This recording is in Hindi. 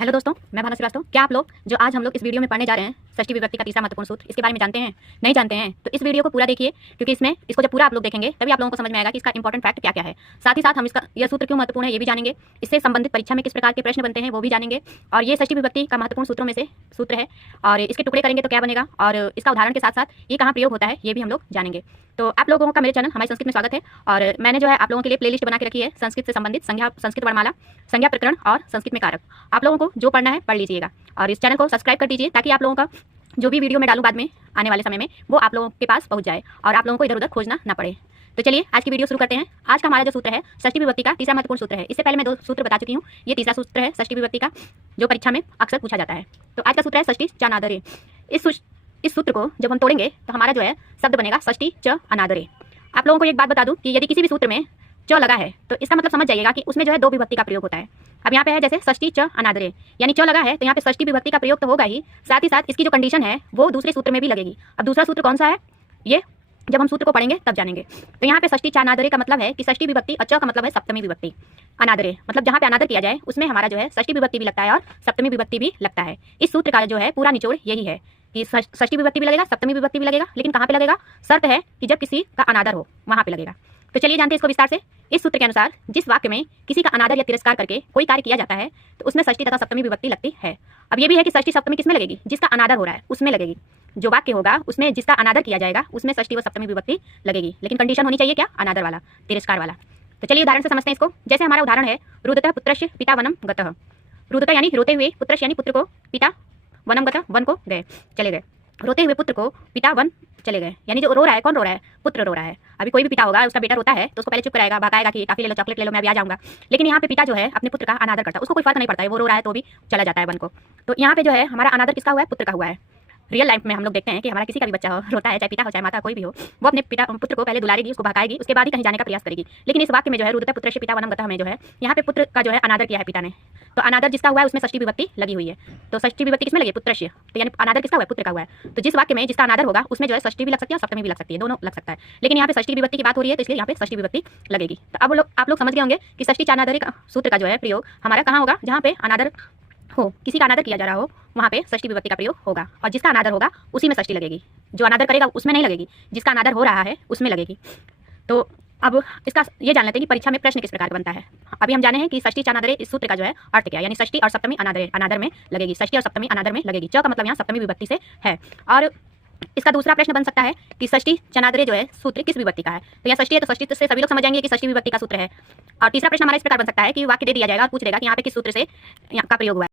हेलो दोस्तों, मैं भावना श्रीवास्तव। क्या आप लोग जो आज हम लोग इस वीडियो में पढ़ने जा रहे हैं षष्ठी विभक्ति का तीसरा महत्वपूर्ण सूत्र, इसके बारे में जानते हैं? नहीं जानते हैं तो इस वीडियो को पूरा देखिए, क्योंकि इसको जब पूरा आप लोग देखेंगे तभी आप लोगों को समझ में आएगा कि इसका इंपॉर्टेंट फैक्ट क्या क्या है। साथ ही साथ हम इसका यह सूत्र क्यों महत्वपूर्ण है ये भी जानेंगे, इससे संबंधित परीक्षा में किस प्रकार के प्रश्न बनते हैं वो भी जानेंगे। और ये षष्ठी विभक्ति का महत्वपूर्ण सूत्रों में से सूत्र है, और इसके टुकड़े करेंगे तो क्या बनेगा, और इसका उदाहरण के साथ साथ ये कहाँ प्रयोग होता है ये भी हम लोग जानेंगे। तो आप लोगों का मेरे चैनल हमारे संस्कृत में स्वागत है, और मैंने जो है आप लोगों के लिए प्लेलिस्ट बना के रखी है संस्कृत से संबंधित संस्कृत वर्णमाला, संज्ञा प्रकरण और संस्कृत में कारक। आप लोगों को जो पढ़ना है पढ़ लीजिएगा, और इस चैनल को सब्सक्राइब कर दीजिए ताकि आप लोगों का जो भी वीडियो मैं डालूं बाद में आने वाले समय में वो आप लोगों के पास पहुंच जाए और आप लोगों को इधर उधर खोजना ना पड़े। तो चलिए आज की वीडियो शुरू करते हैं। आज का हमारा जो सूत्र है षष्ठी विभक्ति का तीसरा महत्वपूर्ण सूत्र है। इससे पहले मैं 2 सूत्र बता चुकी हूँ, ये तीसरा सूत्र है षष्ठी विभक्ति का जो परीक्षा में अक्सर पूछा जाता है। तो आज का सूत्र है षष्ठी च अनादरे। इस सूत्र को जब हम तोड़ेंगे तो हमारा जो है शब्द बनेगा षष्ठी च अनादरे। आप लोगों को एक बात बता दूं कि यदि किसी भी सूत्र में च लगा है तो इसका मतलब समझ जाइएगा कि उसमें जो है 2 विभक्ति का प्रयोग होता है। अब यहाँ पे है जैसे षष्ठी च अनादरे, यानी च लगा है तो यहाँ पे षष्ठी विभक्ति का प्रयोग तो होगा ही, साथ ही साथ इसकी जो कंडीशन है वो दूसरे सूत्र में भी लगेगी। अब दूसरा सूत्र कौन सा है ये जब हम सूत्र को पढ़ेंगे तब जानेंगे। तो यहाँ पे षष्ठी च अनादरे का मतलब है कि षष्ठी विभक्ति और च का मतलब है सप्तमी विभक्ति। अनादरे मतलब जहाँ पे अनादर किया जाए उसमें हमारा जो है षष्ठी विभक्ति भी लगता है और सप्तमी विभक्ति भी लगता है। इस सूत्र का जो है पूरा निचोड़ यही है कि षष्ठी विभक्ति भी लगेगा, सप्तमी विभक्ति भी लगेगा, लेकिन कहाँ पे लगेगा? शर्त है कि जब किसी का अनादर हो वहाँ पे लगेगा। तो चलिए जानते हैं इसको विस्तार से। इस सूत्र के अनुसार जिस वाक्य में किसी का अनादर या तिरस्कार करके कोई कार्य किया जाता है तो उसमें षष्ठी तथा सप्तमी विभक्ति लगती है। अब ये भी है कि षष्ठी सप्तमी किसमें लगेगी? जिसका अनादर हो रहा है उसमें लगेगी। जो वाक्य होगा उसमें जिसका अनादर किया जाएगा उसमें षष्ठी व सप्तमी विभक्ति लगेगी, लेकिन कंडीशन होनी चाहिए क्या? अनादर वाला, तिरस्कार वाला। तो चलिए उदाहरण से समझते हैं इसको। जैसे हमारा उदाहरण है रुदतः पुत्रस्य पिता वनम गतः। रुदतः यानी रोते हुए, पुत्रस्य यानी पुत्र को, पिता वनम गतः वन को गए, चले गए। रोते हुए पुत्र को पिता वन चले गए, यानी जो रो रहा है कौन रो रहा है? पुत्र रो रहा है। अभी कोई भी पिता होगा उसका बेटा रोता है तो उसको पहले चुप कराएगा, भगाएगा कि काफी ले लो, चॉकलेट ले लो, मैं अभी आ जाऊंगा। लेकिन यहाँ पे पिता जो है अपने पुत्र का अनादर करता है, उसको कोई फर्क नहीं पड़ता है, वो रो रहा है तो भी चला जाता है वन को। तो यहाँ पे जो है हमारा अनादर किसका हुआ है? पुत्र का हुआ है। रियल लाइफ में हम लोग देखते हैं कि हमारा किसी का भी बच्चा हो रोता है, चाहे पिता हो चाहे माता कोई भी हो, वो अपने पुत्र को पहले दुलारेगी, उसको भगाएगी, उसके बाद ही कहीं जाने का प्रयास करेगी। लेकिन इस वाक्य में जो है रुदतः पुत्रस्य पिता वनम गतः में जो है यहाँ पे पुत्र का जो है अनादर किया है पिता ने, तो अनादर जिसका हुआ है उसमें षष्ठी विभक्ति लगी हुई है। तो षष्ठी विभक्ति किसमें लगी? पुत्रस्य। तो यानी अनादर किसका हुआ है? पुत्र का हुआ है। तो जिस वाक्य में जिसका अनादर होगा उसमें जो है षष्ठी भी लग सकती है और सप्तमी भी लग सकती है, दोनों लग सकता है। लेकिन यहाँ पे षष्ठी विभक्ति की बात हो रही है तो इसलिए यहाँ पे षष्ठी विभक्ति लगेगी। तो अब आप लोग समझ गए होंगे कि षष्ठी च अनादरे का सूत्र का जो है प्रयोग हमारा कहाँ होगा? जहाँ पे अनादर हो, किसी का अनादर किया जा रहा हो वहाँ पे षष्ठी विभक्ति का प्रयोग होगा, और जिसका अनादर होगा उसी में षष्ठी लगेगी। जो अनादर करेगा उसमें नहीं लगेगी, जिसका अनादर हो रहा है उसमें लगेगी। तो अब इसका ये जान लेते हैं कि परीक्षा में प्रश्न किस प्रकार का बनता है। अभी हम जाने हैं कि षष्ठी च अनादरे इस सूत्र का जो है अर्थ क्या है, यानी षष्ठी और सप्तमी अनादर में लगेगी, षष्ठी और सप्तमी अनादर में लगेगी। च का मतलब यहाँ सप्तमी विभक्ति से है। और इसका दूसरा प्रश्न बन सकता है कि षष्ठी च अनादरे जो है सूत्र किस विभक्ति का है। तो यहाँ षष्ठी है तो षष्ठी से सभी लोग समझ जाएंगे कि षष्ठी विभक्ति का सूत्र है। और तीसरा प्रश्न हमारा इस प्रकार बन सकता है कि वाक्य दे दिया जाएगा और पूछ देगा कि यहाँ पे किस सूत्र से यहाँ का प्रयोग हुआ है।